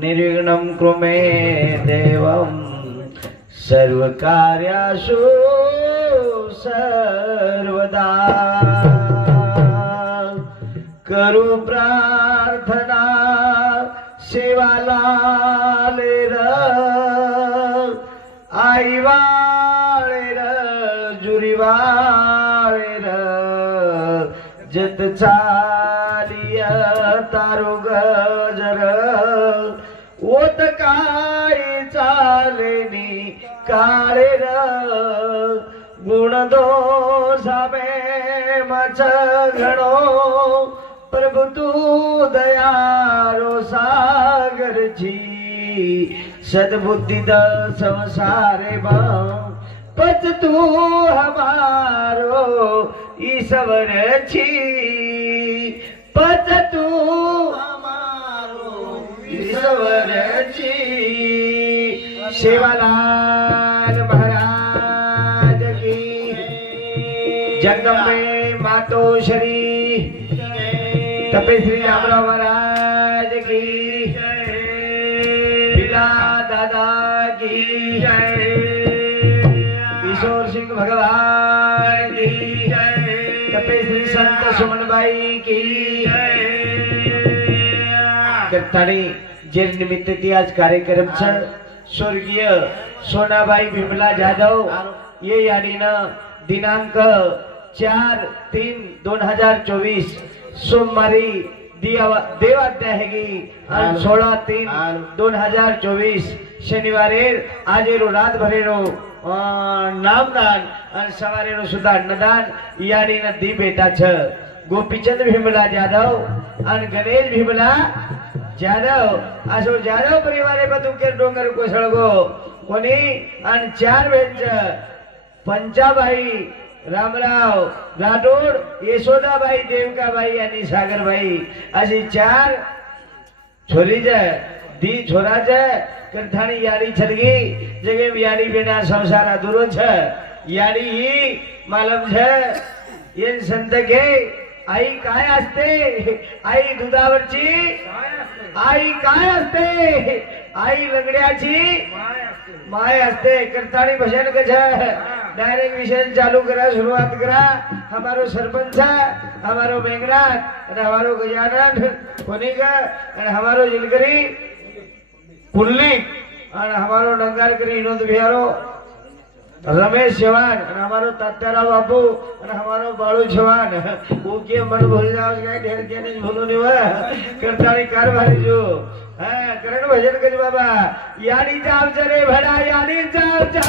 निर्विघ्नं कृमे देवं सर्वकार्यासु सर्वदा करू प्रार्थना सेवाला आईवाळे र जुरीवाळे र जतचा तारू गजर ओत काय चालेनी काळे र. गुण दोषामे मच घडो प्रभु तू दयारो सागरची. सद्बुद्धि द संसारे बा. पच तू हमारो ईश्वर छी पच तू छी शिवलाल महाराज की जगमे मातो श्री तपे करताणी जे निमित्त ती आज कार्यक्रम छ स्वर्गीय सोनाबाई विमला जाधव। ये याडीनं दिनांक चार तीन दोन हजार चोवीस सोमवारी दिया- देवाध्यायगी आणि सोळा तीन दोन हजार चोवीस शनिवारे आज रो रात भरेरो नामदान आणि सवारेरो सुद्धा अन्नदान याडीनं दी बेटा छ। गोपीचंद भीमला जाधव आणि गणेश भीमला जाधव असो जाधव परिवारे बदुकेर डोंगर कोसळगो कोणी आणि चार बेंच पंचाबाई रामराव राठोड यशोदाबाई देवकाबाई आणि सागरबाई अशी चार छोरीच दी छोराच करथाणी याडी छलगी जगे याडी बिना संसार अधुरो छ याडी ही मालम छ येन संत घे आई काय असते आई दुधावरची आई काय असते आई लंगड्याची माय असते करताणी भजन कछ डायरेक्ट विषय चालू करा सुरुवात करा हमारो सरपंच हमारो मेघनाथ અને हमारो गजानन कोणी का અને हमारो जिलकरी पुल्ली અને हमारो नंगारकरी विनोद बिहारो રમેશ જવાન, અને અમારો તાતારાવ બાપુ, અને અમારો બાળુ જવાન. હું કે મને ભૂલી જાવ કઈ ઢેર કે નહીં ભૂલું નહીં હોય કરતાળી કારભારી જો હા, કરણ ભજન કરી બાબા. યાદી જાવ જરે ભડા યાદી જાવ જા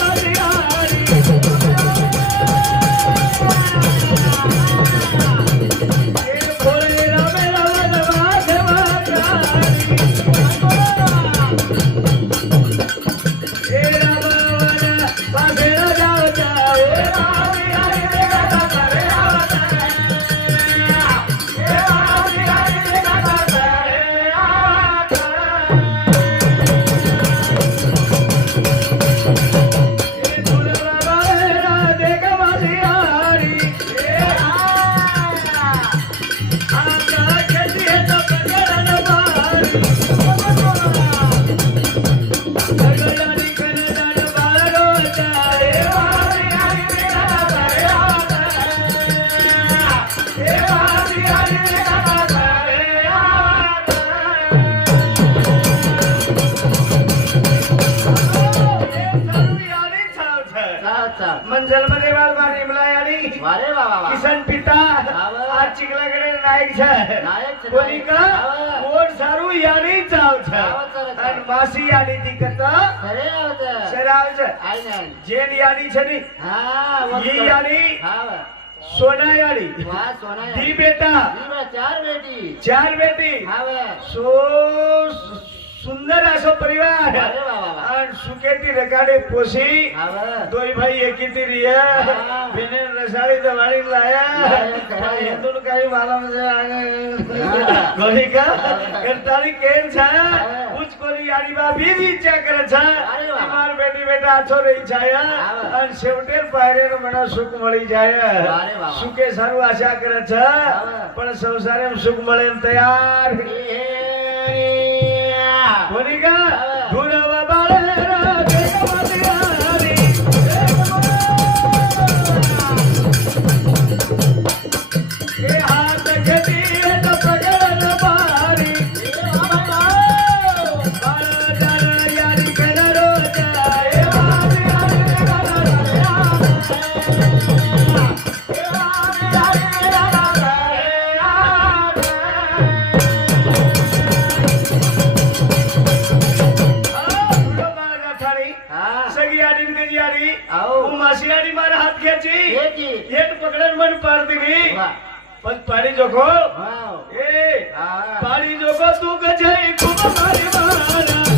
પાછી યાદી થી કરતા. ઘરે આવતા શેર આવે છે જેની યાદી છે ની. હા ઈ યાદી હા સોનાયાળી વાહ સોનાયાળી દી બેટા. દી ચાર બેટી. ચાર બેટી. હવે સો સુંદર આસો પરિવાર. અને સુકેતી રકાડે પોસી. દોઈ ભાઈ એકીતી રીએ. બેને રસાડી દવાડી લાયા. હિન્દુનું કઈ માલમ છે? હા. ગોલિકા કરતાની કેમ છે. ઉચ કોની યાડી બા બી ઈચ્છા કરે છે? અરે વાહ. માર બેટી બેટા આછો રહી જાય. અને છેવટે પાયરે મને સુખ મળી જાય સુખે સારું આશા કરે છે પણ સંસારે સુખ મળે એમ તૈયાર. સગિયારી ને આવો. હું માસિયારી મારા હાથ ખેંચી. એક પકડન મનની વાહ. પણ પાડી જોખો. એ પાડી જોખો તું ગજાઈ ખૂબ મારી મારા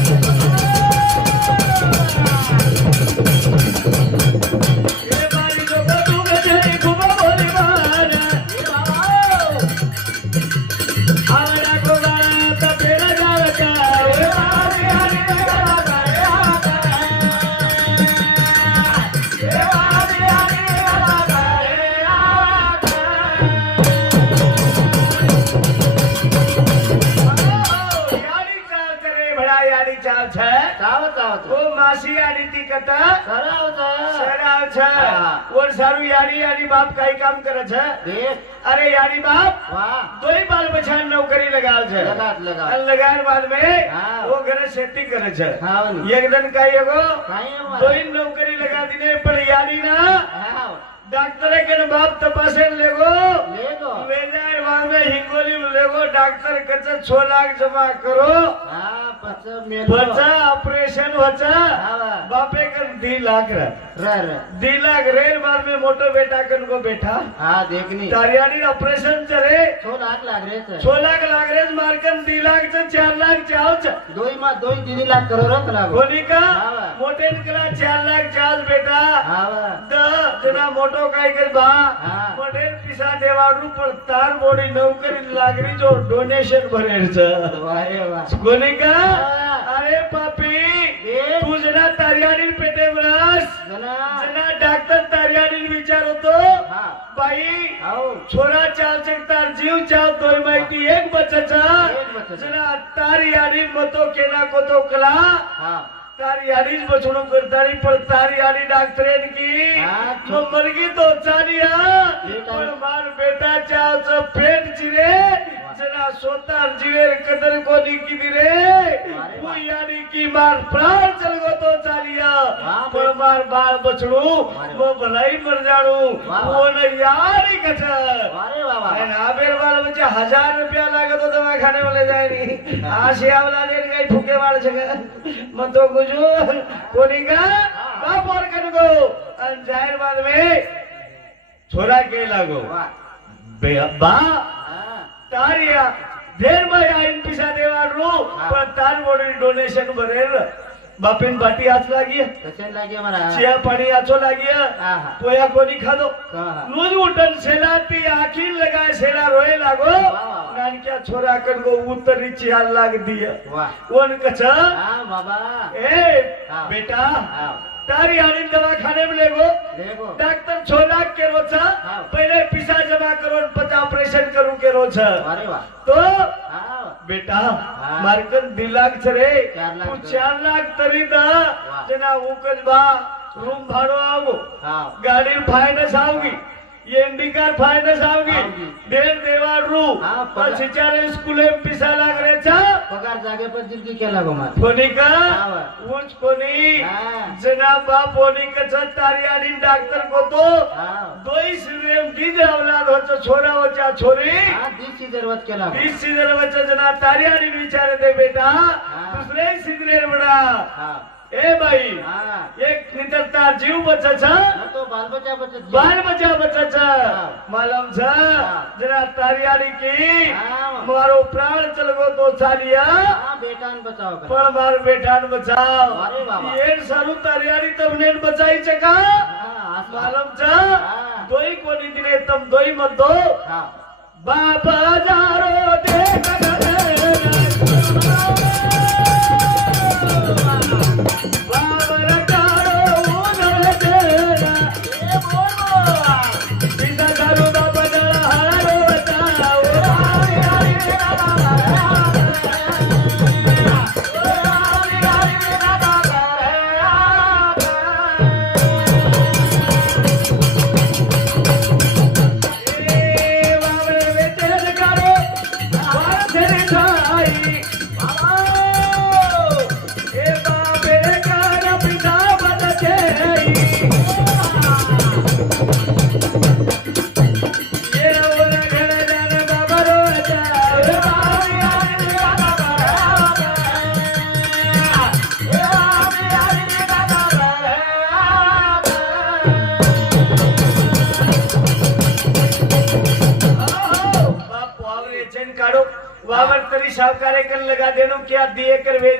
કરતા? સરાવ છે. સરાવ છે. ઓર સારું યારી યારી બાપ કઈ કામ કરે છે? અરે યારી બાપ વાહ. દોઈ બાલ બચાન નોકરી લગાવ છે. લગાવ લગાવ. લગાવ બાદ મે ઓ ઘરે શેતી કરે છે. એક દન કઈ એગો દોઈ નોકરી લગા દીને પણ યારી ના ડાક્ટરે કે બાપ તપાસે લેગો લેગો વેજાય વામે હિંગોલી લેગો ડાક્ટર કચે 6 લાખ જમા કરો. ऑपरेशन वचा बापे कर दी लाख दी लाख रेल बार में मोटो बेटा. कन को बेटा हाँ देखनी तारियानी ऑपरेशन चले छो लाख लाग रहे छो लाख लाग रहे मार कन दी लाख चार लाख चाव च दो ही दोई दो ही लाख करो रख लाख बोली हो का? मोटे निकला चार लाख चाल बेटा. द जना मोटो काय कर बा. मोटे पिसा देवाडू पण तार बोडी नौकरी लागरी जो डोनेशन भरेल कोणी का? अरे पापी तू जना तर्यानी पेटे वरस जना डॉक्टर तर्यानी विचार होतो बाई छोरा चाल चकतार जीव चाल दोय माहिती एक बचाचा. जना तर्यानी मतो केला कोतो कला तारी बचणो बचवणूक करतानी पण तारी डॉक्टर डॉक्टरेन की मग मलगी तो चालिया. पण मार बेटा चावचं पेट चिरे जरा सोता जीवे कदर को नहीं की मेरे यानी कि मार प्राण चल तो चालिया। पर मार बाल बचडू वो भलाई मर जाडू वो न यार हजार रुपया लागत तो दवा खाने वाले जाय नहीं आ ने कई फुके वाले छ मैं तो गुजो कोनी का बाप और अन जाहिर बाल में छोरा के लागो बे तारिया देर मैं आई पिसा देवा रो तार बोली डोनेशन भरे बापिन बाटी आज लागी. है कैसे लागी. हमारा लागी पोया कोनी खादो? रोज उठन सेला ती आखिर लगाए सेला रोए लागो. नान क्या छोरा कर को उत्तरी चिया लाग दिया वन कचा हाँ बाबा. ए बेटा. तारी आनी दवाखाने में लेगो डॉक्टर छोला के रोचा पहले पिसा जमा करो पता ऑपरेशन करूं के रोचा तो बेटा मार्कन दिलाग लाख कुछ चार लाख तरी दा। जना वो कुछ बा। रूम भाड़ो आओ गाड़ी फाइनेंस आओगी ఎండికార్ ఫైన సాగి దేర్ దేవాడు ఆ సిచారే స్కూలే పిసా लागरेचा पगार जागे पर जिद्दी केला गो कोणी का? ऊंच कोणी जनाबा कोणी कच तारी आणि कोतो. दोई सिरेम दी जावलाल होचा छोरा होचा छोरी. दी सिदरवत केला दी सिदरवत जना तारी आणि दे बेटा. दुसरे सिदरे बडा એ ભાઈ એક લીટર તાર જીવ બચે છે? બાલ બચા બચે છે. માલમ છે? જરા તારી કી. મારો પ્રાણ ચલગો તો ચાલ્યા બેટાન બચાવ પણ માર બેટાન બચાવ. એ સારું તારી તમને બચાઈ છે કા? માલમ છે? દોઈ કોની દિને તમ દોઈ મત દો બાબા જારો દેખ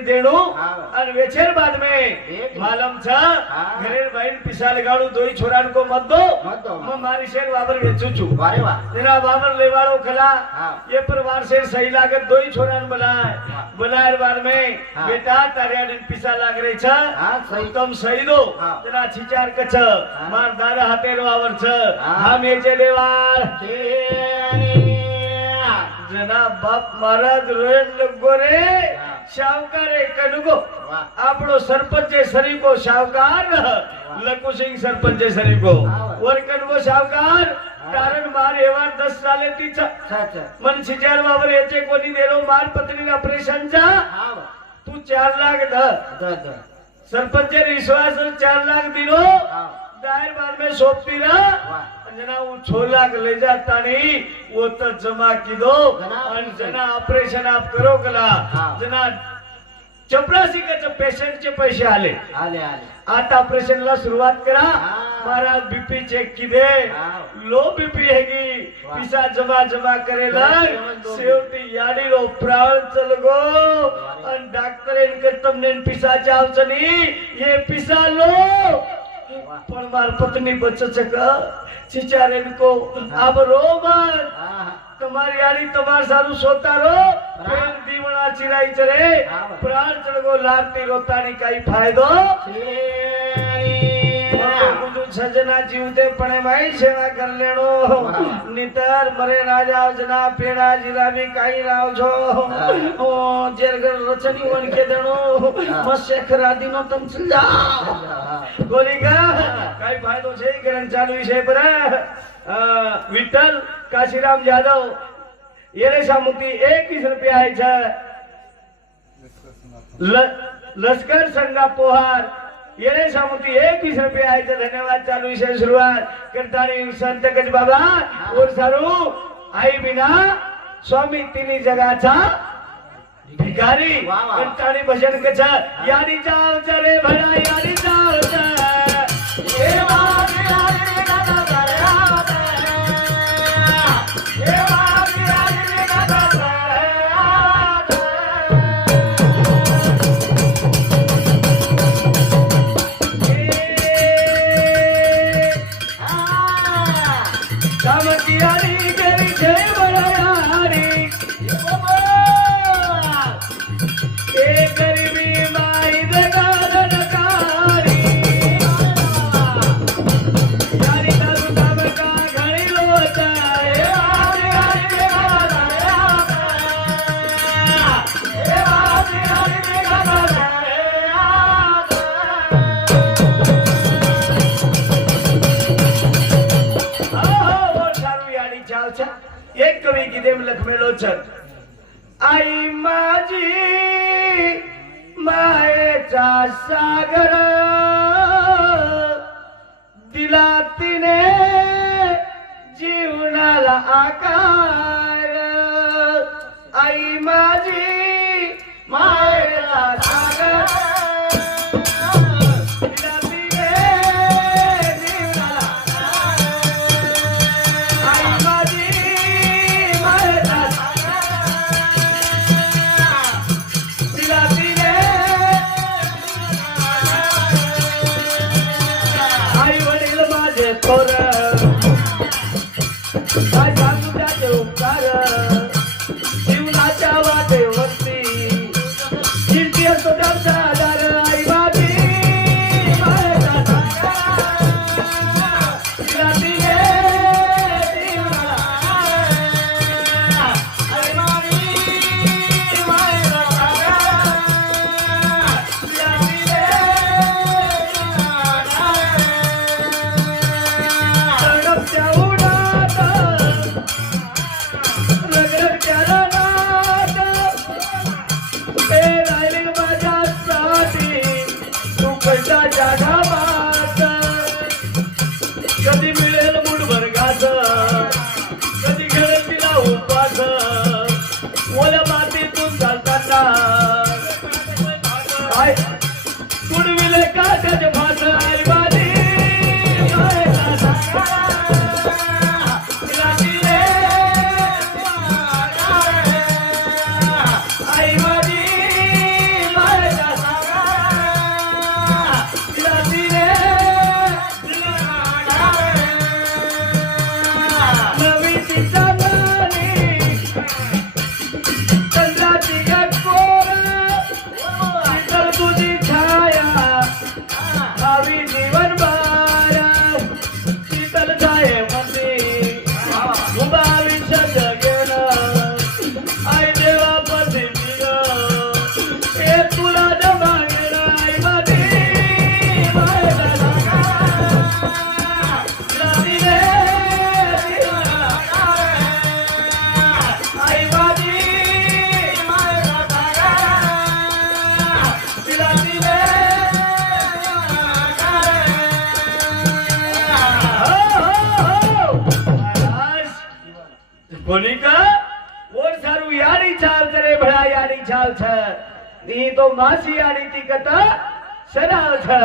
દેણું અને વેચેર બાદ મેં માલમ છ ઘરે બહેન પિસાલ ગાડું દોઈ છોરાન કો મત દો હું મારી શેર વાબર વેચું છું વારે વાહ તેરા વાબર લેવાળો ખલા એ પરવાર શેર સહી લાગે દોઈ છોરાન બલાય બલાયર બાદ મેં બેટા તારે આને પિસા લાગ રહી છ સહી તમ સહી દો તેરા છીચાર કછ માર દારા હાતેરો આવર છ હા મેજે દેવાર જના બાપ મહારાજ રોયલ ગોરે શાહુકારે કડગો વાહ આપણો સરપંચ છે સરીકો શાહુકાર લકુસિંહ સરપંચ છે સરીકો હા. ઓર કડગો શાહુકાર કારણ માર એવા દસ સાલે થી છ સાચા મન સિચાર વાવર એચે કોની દેરો માર પત્ની ઓપરેશન જા હા તું ચાર લાખ દ દ દ સરપંચે વિશ્વાસ ચાર લાખ દીનો હા दायर बार में सोपती रहा वाह जना छो लाख ले जा तानी वो तो जमा की दो अन जना ऑपरेशन आप करो गला. जना पेशेंट पेशंटचे पैसे आले. आले आले. आता ऑपरेशनला सुरुवात करा. महाराज बीपी चेक किदे? लो बीपी हेगी. पिसा जमा जमा करेला सेवटी याडी लो प्राण चल गो अन डॉक्टर इनके तमने पिसा चावचनी ये पिसा लो. पण पत्नी नहीं बच चिचा चिचारे को अब रो मत तुम्हारी यारी तुम्हार सारू सोता रो फिर दीवना चिराई चरे. प्राण चढ़ गो लाती रोता नहीं काई फायदो. सजना जीवते पणे माई सेवा कर करलेलो नितर मरे राजा जना पेडा जिराबी काही राव जो ओ जेरगर रचनी वन के देणो मस्य खरा दिनो तम सुजा गोरी का काही फायदो छे करण चालू विषय पर विठ्ठल काशीराम जाधव येरे सामुती 21 रुपया आहे लष्कर संगा पोहार येणे सामुती एकवीस रुपये आहे तर धन्यवाद चालू विषय सुरुवात. करताना संत गज बाबा और सारू आई बिना स्वामी तिन्ही जगाचा भिकारी. कंटाळी भजन कच याडी जाव रे भडा याडी जाव एक कवी किदेम लखमेलो छ आई माझी मायेचा सागर. दिला तिने जीवनाला आकार. आई माझी मायेचा सागर. કોની કા કોણ સારું? યારી ચાલ કરે ભળા યારી ચાલ છે. દી તો માસી યારી તી કતા સના છે.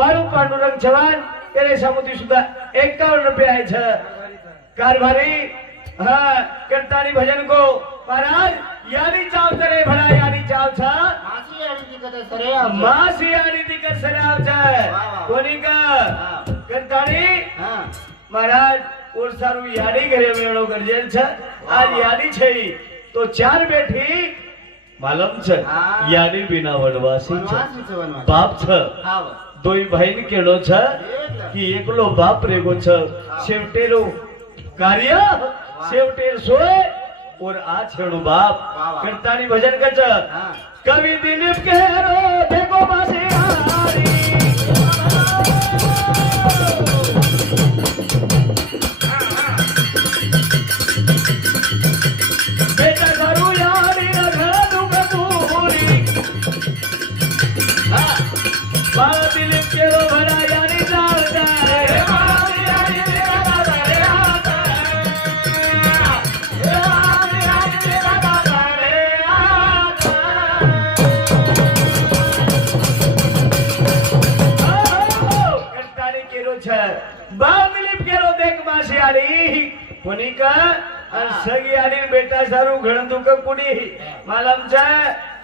બારું પાંડુ રંગ જવાન એને સમુદ્ર સુધા 51 રૂપિયા છે. કારભારી હા કરતાની ભજન કો મહારાજ યારી ચાલ કરે ભળા યારી ચાલ છે. માસી યારી તી કતા સરે માસી યારી તી કતા સરે આવશે કોની કરતાની હા. મહારાજ ઓર સારું યાદી ઘરે મેળો ગરજેલ છે આ યાદી છે ઈ. તો ચાર બેઠી માલમ છે હા. યાદી બિના વનવાસી છે વનવાસી છે વનવાસી. બાપ છે આવ. દોઈ ભાઈ ને કેળો છે એટલે. કે એકલો બાપ રેગો છે સેવટેરું કાર્ય સેવટેર સોય ઓર આ છેડો બાપ વાહ, વાહ. કરતાની ભજન કચ હા કવિ દિલીપ કેરો ભેગો માસી હારી कुणी मालामच्या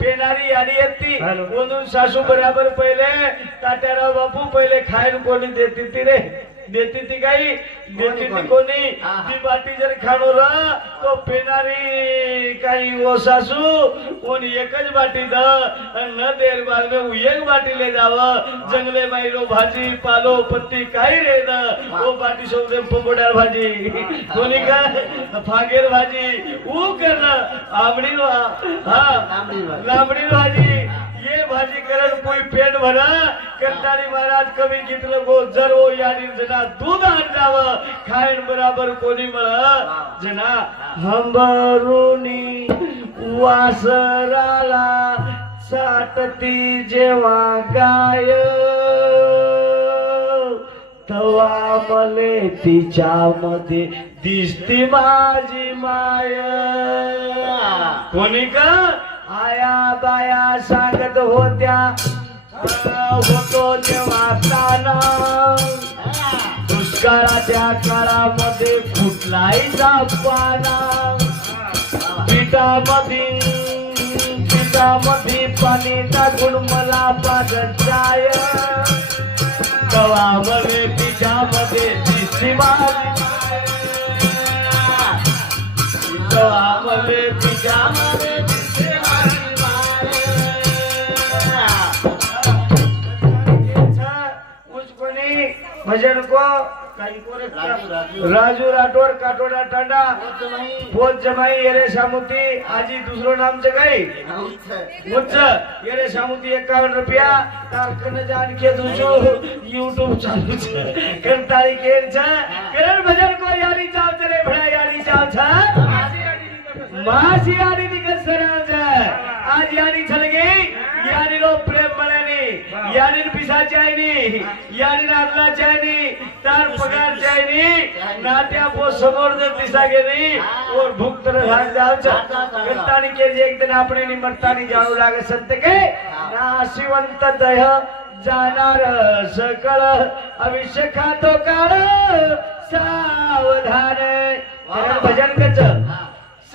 पेणारी आणि येती म्हणून सासू बराबर पहिले तात्याराव बापू पहिले खायन कोणी देते ती रे. देते ती काही देते ती कोणी? ती बाटी जर खाणूर तो पिणारी काही ओ सासू कोणी एकच बाटी द न देर बाल में एक बाटी ले जाव. जंगले माईरो भाजी पालो पत्ती काही रे ओ बाटी सो दे भाजी. कोणी का? फागेर भाजी. ऊ करण आवडी हा. लांबडी भाजी. ये भाजी करण कोई पेट भरा. कंटारी महाराज कवी घेतलं गो जरो यानी जना दूध आण जावं खायन बराबर कोणी म्हण जना हंबरुनी वासराला साटती जेव्हा गाय. तवा मले तिच्या मध्ये दिसती माझी माय. कोणी का? आया बाया सांगत होत्या होतो तेव्हा ताना. दुष्काळाच्या काळामध्ये कुठलाही पाना पिठामध्ये पिठामध्ये पाणी टाकून मला पाजत जाय. तवामध्ये पिठामध्ये दिसती तवामध्ये पिठामध्ये म्हणजे नको. राजू राठोड काटोडा टांडा. पोत जमाई येरे शामुती आजी दुसरं नामचं काही. उच्च येरे शामुती एकावन्न रुपया. तारकन जानके दुसू युट्यूब चालू कंटाळी केर छ. करण भजन को यारी चाल रे भड़ा यारी चाल माझी आणि निघत सरांज आज यानी छलगे. यानी लो प्रेम मळ्याने यानी पिसा चायनी यानी नादला चायनी तार पगार चायनी नाट्या को समोर दे पिसा के नहीं और भूख तर घाट जावच कंतानी के जे एक दिन आपने नहीं मरता नहीं जाओ लागे सत्य के नाशिवंत दह जाणार सकळ. अभिषेकातो काळ सावधाने. भजन कच.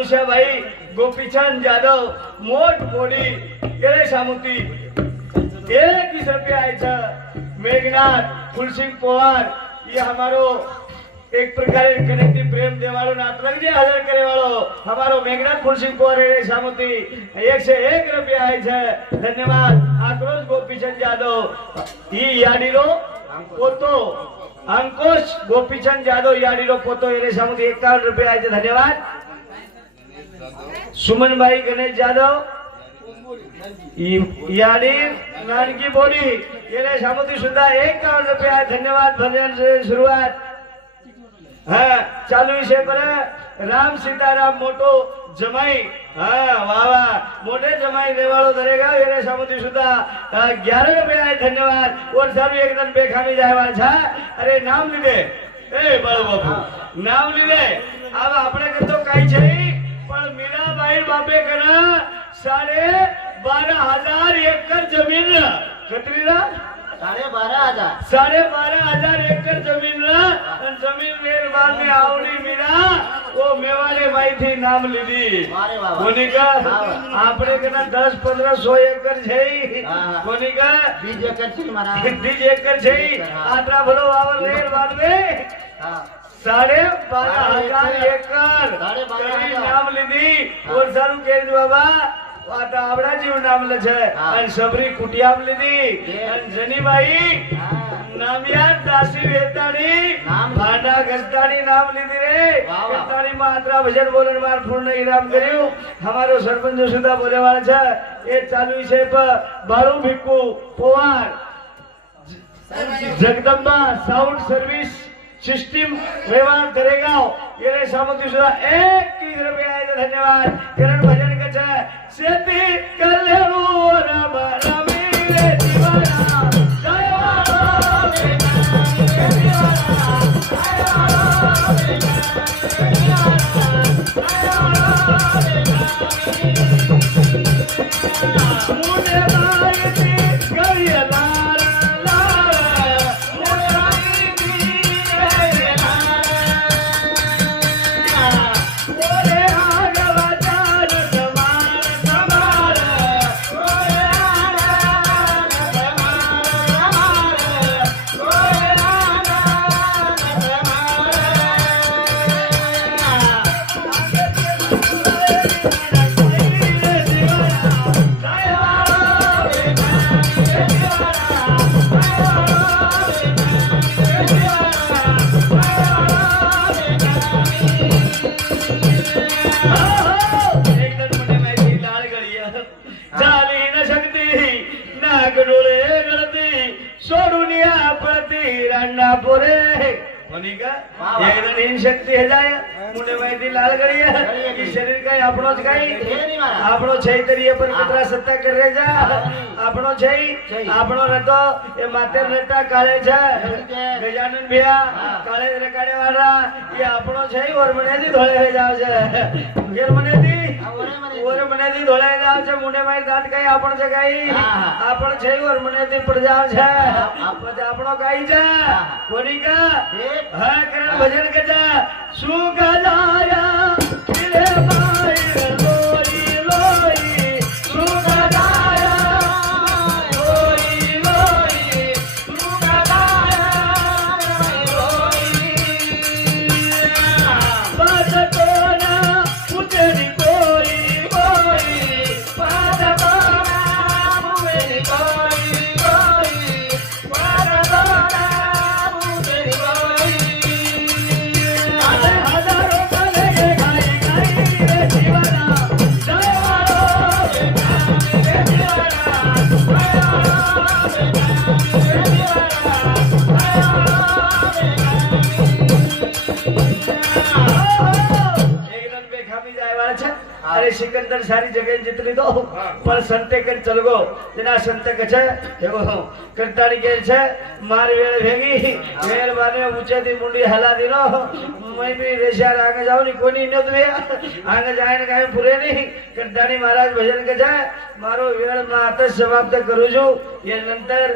अनुषाबाई गोपीचंद जाधव मोठ मोडी गणेशामुती एक वीस रुपया मेघनाथ फुलसिंह पवार ये हमारो एक प्रकार कनेक्टिव प्रेम दे वालों ने जी हाजिर करे वालों हमारो मेघनाथ फुलसिंह पवार रे सामुती एक से एक रुपया आए छे धन्यवाद. आक्रोश गोपीचंद जाधव. ई याडी रो પોતો અંકુશ पोतो. જાદવ યાડીનો एक એને रुपया आए छे धन्यवाद. સુમનભાઈ ગણેશ જાદવ યાની નાનકી બોડી એને સામુતી સુધા એકાવન રૂપિયા. ધન્યવાદ ભજન શરૂઆત. હા, ચાલુ છે પર રામ સીતારામ મોટો જમાઈ. હા, વાહ વાહ. મોટે જમાઈ દેવાળો દરેક એને સામુતી સુધા. અગિયાર રૂપિયા ધન્યવાદ. ઓર સારું એકદમ બેખામી જાહેવા છે અરે, નામ લીધે. એ, બળ નામ લીધે. આવા આપણે કરતો કઈ છે પણ મીરાબાઈ બાપે કના સાડે બાર હજાર એકર જમીન સાડે બારા હજાર સાડે બાર હજાર એકર જમીન અને જમીન મેરબાનની આવડી મીરા. ઓ મેવાડે ભાઈ થી નામ લીધી. વાહ. આપણે કના દસ પંદર સો એકર છે મોનિકા. બીજ એકર છે મારા. એકર છે આટલા ભલો વાવર લેર બાદવે હા. સાડે બાર હજાર એકર. નામ લીધી? ઓર સારું કેજ બાબા? આ આવડા જેવું નામ લે છે. અને સબરી કુટિયામ લીધી. અને જનીબાઈ હા. દાસી વેતાણી નામ. ભાંડા ગસ્તાણી નામ લીધી રે. વાહ. માં આતરા ભજન બોલન માર પૂર્ણ ઇનામ કર્યું. અમારો સરપંચ સુધા બોલેવાળ છે. એ ચાલુ છે Balu Bhikhu Powar Jagdamba sound service. System व्यवहार दरेगाव येणे सामग्री सुद्धा एक तीस रुपये धन्यवाद. किरण भजन कच शेती कल्याण राम. डोळे गळती सोडून या पती रांडा पोरे એકદમ શક્તિ હજાય મુને વૈદી લાલ ગળીએ ઈ શરીર કઈ આપણો જ કઈ. આપણો છે છૈતરીય પર કતરા સત્તા કરે જા આપણો છે આપણો રતો એ માતે રતા કાળે છે. ગજાનન ભૈયા કાળે રકાડે વાળા એ આપણો છે ઓર મને થી ધોળે હે જાવ છે. ઘેર મને થી ઓર મને થી ધોળે જાવ છે. મુને ભાઈ દાંત કઈ આપણ છે કઈ? આપણ છે ઓર મને થી પડ જાવ છે આપણો કઈ છે? કોની કા હા કરણ ભજન કથા શું કદાયા પણ સંતે કે ચલગો તેના સંતે કે છે, એવો કંટાળી કે છે, માર વેળ ભેગી, વેળ બાને ઊંચેથી મુંડી હલા દીનો મેં બી રેશાર આગે જાઉં ની કોની ન દે આગે જાય ને કાઈ પૂરે નહીં. કંટાળી મહારાજ ભજન કે છે, મારો વેળમાં આત સમાપ્ત કરું છું. એ નંતર